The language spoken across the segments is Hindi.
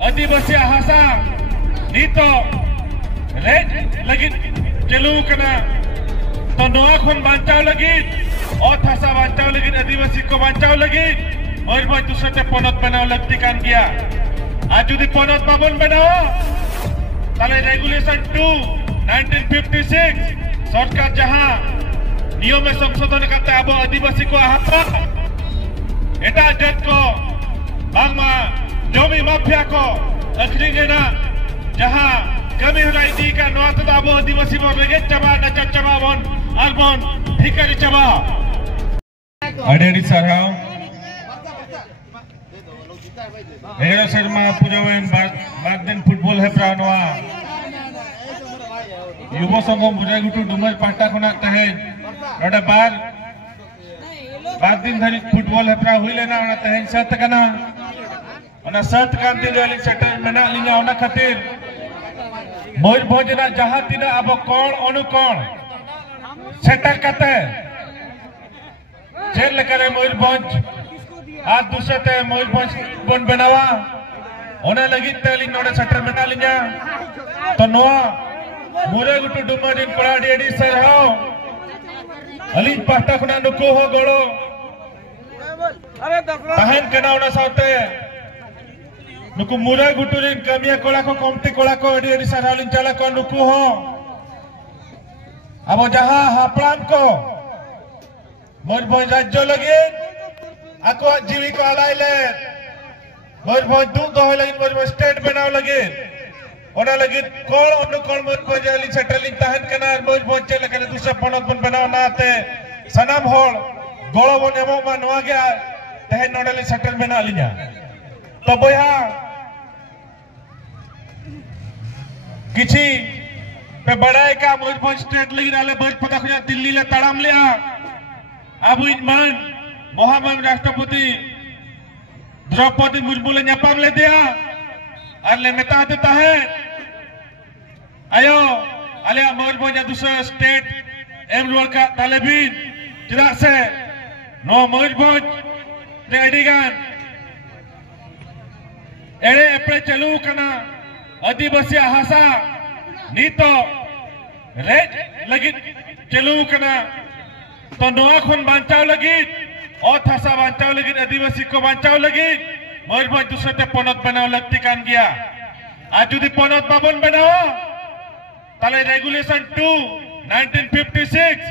आदिवासी हासा नितो रेज लगी चलू कना तो नोआ खन बांचाव लगी और हासा बांचाव लगी आदिवासी को बांचाव लगी मयूरभंज दूसरे पनत बनाव लगती कान गया आज जुदी पनत बाबन बनाओ ताले रेगुलेशन 2 1956 सरकार जहां नियम में संशोधन करते अब आदिवासी को आहता एटा जज को बांगमा जमी माफिया को अखरीना जहां कमी हुलाई दी का नोआ तो अब आदिवासी बन लगे चबा नचा चबा बन अरबन ठिकारी चबा अडेडी सरहाव एगरा शर्मा पुजवेन बागदेन फुटबॉल है प्राणवा युवा संगम बुजागुटू डुमर पाटा खना तहे नोडे बार दिन धरी फुटबॉल है प्रा हुई लेना ओना तहे सत कना ओना सत कांति वाली सेटल मेना लिंगा ओना खातिर मयूरभंज ना जहां तिना अब कोण अनुकोण सेटल कते जेल करे मयूरभंज आज दूसरे ते मयूरभंज बन बनावा ओने लगी तेली नोडे सेटल मेना लिंगा तो नोआ मुरे गुटू डुमा दिन कोड़ा डेडी सर हो अली पाटा खुना नुको हो गोड़ो तहन केना ओना साथे नुको मुरे गुटू दिन कमिया कोड़ा को कमती कोड़ा को डेडी सर हालिन चला को नुको हो अब जहां हापड़ाम को मयूरभंज राज्य लगे आको जीवी को आलाइले मयूरभंज दू दोहे लगी मयूरभंज स्टेट बनाव लगे ओना लगी कोण अनुकोण मयूरभंज आली सेटलिंग तहन केना मयूरभंज चले कने दूसरा पनत बन बनाव नाते सनाम होल गोळो बन एमो मा नोआ गया तहन नोडली सेटल बना लिया तो बया किछि पे बड़ाई का मयूरभंज स्टेट लगी आले बज पता खुजा दिल्ली ले तड़ाम लिया अब इन मोहम्मद राष्ट्रपति द्रौपदी मुर्मू ले न्यापाम ले दिया और ले नेता देता है आयो अले मयूरभंज दूसरा स्टेट एम रोड का तालेबीन चिदा से नो मयूरभंज रेडिगान एड़े एपड़े चलू कना आदिवासी हासा नीतो रेज लगी चलू कना तो नोआ खन बांचाव लगी और हासा बांचाव लगी आदिवासी को बांचाव लगी मयूरभंज दूसरे पनत बनाव लगती कान गया आज जुदी पनत बाबन बनाओ ताले रेगुलेशन 2 1956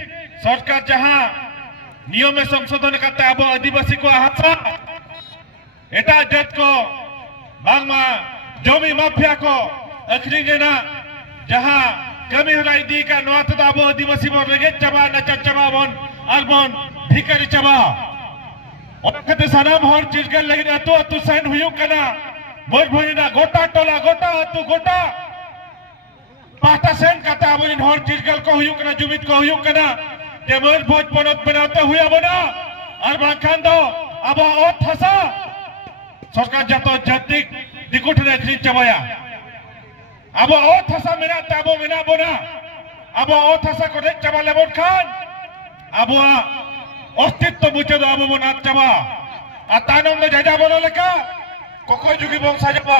सरकार जहां नियम में संशोधन करते अब आदिवासी को आहता एटा जज को बांगमा जमी माफिया को अखरीना जहां कमी हुलाई दी का नोआ तो अब आदिवासी बन लगे चबा नचा चबा बन अरबन ठिकारी चबा ओखते सनाम हर चीज के लगी अतु अतु साइन हुयु कना मयूरभंज ना गोटा टोला गोटा अतु गोटा पाटा सेन कता अबन हर चीज को हुयु कना जुमित को हुयु कना ते मयूरभंज पनत बनाते हुया बना और बाखान दो अब ओ थसा सरकार जतो जतिक दिकुट ने खरी चबाया अब ओ थसा मेना ताबो मेना बना अब ओ थसा को रे चबा लेबन खान अब अस्तित्व बुझे दो अब बना चबा आतानम ने जाजा बनो लेका कोको जुगी बंसा जबा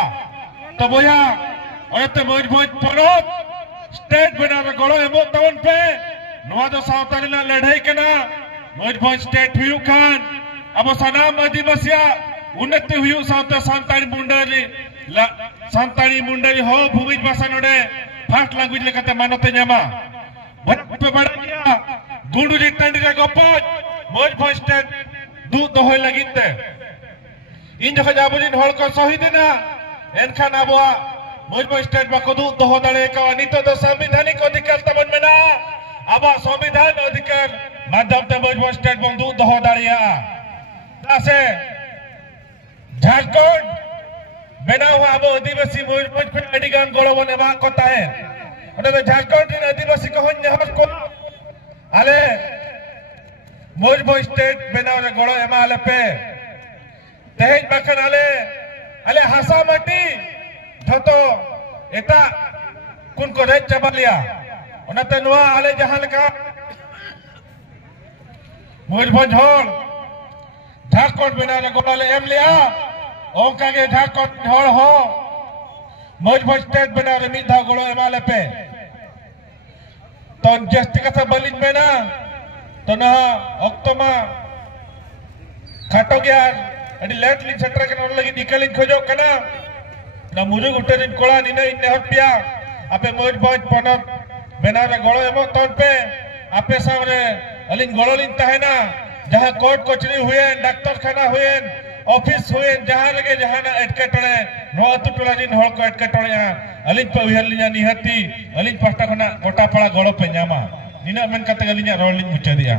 तो बोया औरते मयूरभंज पनत स्टेट बना गड़ो एमो तवन पे नोआ दो सावतानी ना लड़ाई केना मयूरभंज स्टेट हुयु खान अब सनाम आदिवासिया उन्नति हुयु सावता सांतानी मुंडरी हो भूमि भाषा नोडे फास्ट लैंग्वेज लेकते मानते न्यामा पे बड़ा गया गुंडू जी टंडी रे गोपाज मयूरभंज स्टेट दू दोहे लगिते इन जखा जाबुजिन हल को शहीद ना एनखान आबुआ मयूरभंज स्टेट बाको दू दोह दाड़े का नितो दो संवैधानिक अधिकार तबन मेना आबा संविधान अधिकार माध्यम ते मयूरभंज स्टेट बं दू दोह दाड़िया तासे झारखंड बेना हुआ अब आदिवासी मयूरभंज पे अडिगान गड़ो बने बा कोता है ओने तो झारखंड दिन आदिवासी को हन हस को आले मयूरभंज स्टेट बेना रे गड़ो एमा आले पे तेज बखन आले आले हासा माटी धतो एटा कुन को रेज चबा लिया ओनाते नोआ आले जहां लका मयूरभंज होल झारखंड बेना रे गड़ो ले एम लिया ओंका के झारखंड होल हो मौज मौज स्टेट बना रे मिद धाव गड़ो एमा लेपे तो जस्ती कथा बलिन मेना तो ना अक्टोमा खाटो गया अड़ी लेट लिन सेटर के नोर लगी निकलिन खोजो कना ना मुरुग उठरिन कोला निने इन हटिया आपे मौज मौज पनत बना रे गड़ो एमो तोन पे आपे सामने अलिन गड़ो लिन तहना जहां कोर्ट कचरी हुए डॉक्टर खाना हुए ऑफिस हुए जहां लगे जहां ना एटकेटड़े नो अतु टोला दिन हड़ को एटकेटड़े अलिन पे उहर लिया निहती अलिन पास्टा खना गोटा पड़ा गड़ो पे ᱧᱟᱢᱟ निना मेन कते अलिन रोड लिन मुचा दिया।